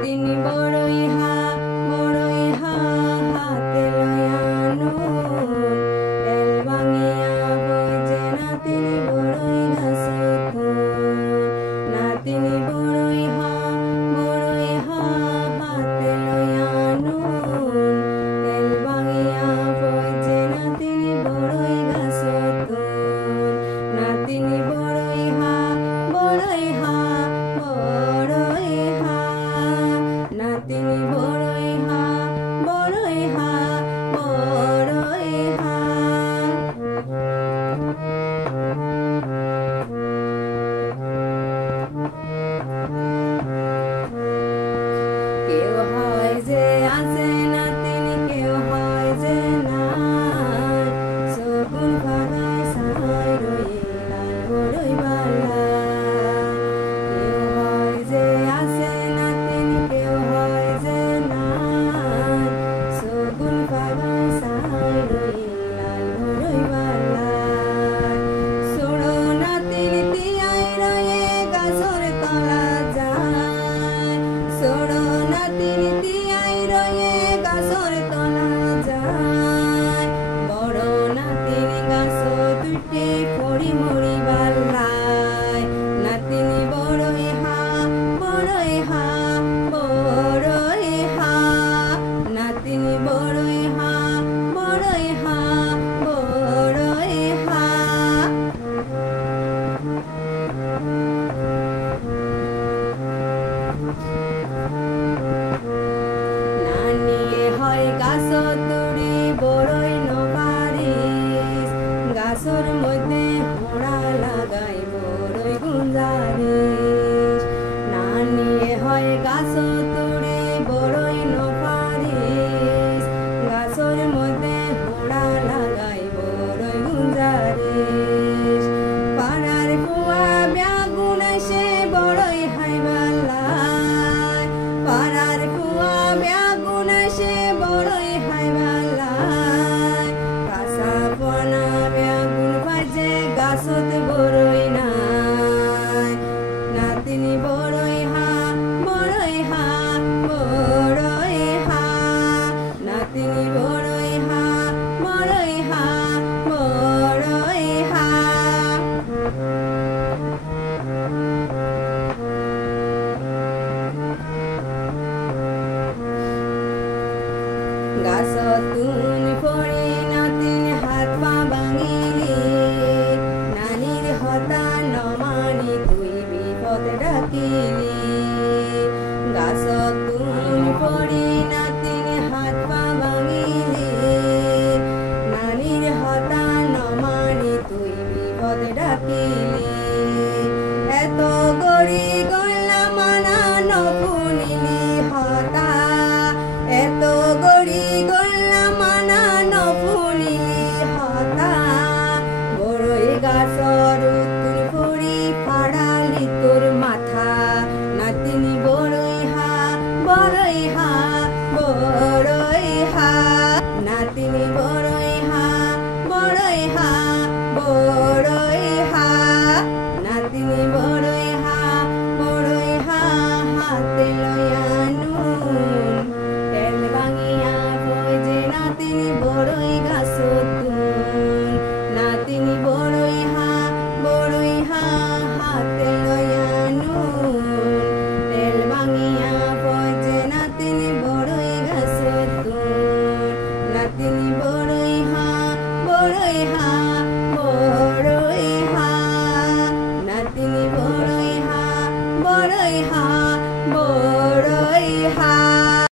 নাতিনি বড়ই হা হাতে লইয়া নুন তেল ভাঙিয়া বইছে নাতিনি বড়ই গাছত নাতিনি বড়ই হা হাতে লইয়া নুন তেল ভাঙিয়া বইছে নাতিনি বড়ই গাছত নাতিনি বড়ই হা নাতিনি বড়ই হা কেউ হয় যে আছে নাতিনি কেউ হয় যে নাই সগুন ফাগায় সাই রয়ে লাল বড়ই বালা কেউ হয় যে আছে নাতিনি কেউ হয় যে নাই সগুন ফাগায় সাই রয়ে লাল বড়ই বালা ছোড়ো নাতিনি তিয়াই রয়ে গাছর তলা যায় ছোড়ো নাতিনি তিয়াই রয়ে গাছর তলা যায় বড় নাতিনি গাছ দুইটে পড়ি মরি বাল্লায় নাতিনি বড়ই হা নাতিনি বড়ই হা নানিয়ে হয় গাছ তুড়ি বড়ই নপারিস গাছর মধ্যে মোড়া লাগাই বড়ই গুঞ্জারিস নানিয়ে হয় গাছ তুড়ি বড়ই নপারিস গাছর মধ্যে মোড়া লাগাই বড়ই গুঞ্জারিস পাড়ার কুয়া ব্যাগুন এসে বড়ই হাইবাল্লায় পাড়ার কুয়া ব্যাগুন এসে বড়ই হাইবাল্লায় কাঁচা পোনা ব্যাগুন বাজে গাছত বড়ই নাই নাতিনি বড়ই হা নাতিনি বড়ই হা গাছতুন পড়ি নাতিনি হাত পা ভাঙিলি নানির হতা নমানি তুই বিপদ ডাকিলি গাছতুন পড়ি নাতিনি হাত পা ভাঙিলি নানির হতা নমানি তুই বিপদ ডাকিলি এত গড়ি গল্লা মানা নপুনিলি হতা এত গড়ি গল্লা মানা নপুনিলি হতা বড়ই গাছর তুই পড়ি ফাড়ালি তোর মাথা নাতিনি বড়ই হা নাতিনি বড়ই হা নাতিনি বড়ই হা হাতে লইয়া নুন তেল ভাঙিয়া বইছে নাতিনি বড়ই গাছত নাতিনি বড়ই হা হাতে লইয়া নুন তেল ভাঙিয়া বইছে নাতিনি বড়ই গাছত নাতিনি বড়ই হা নাতিনি বড়ই হা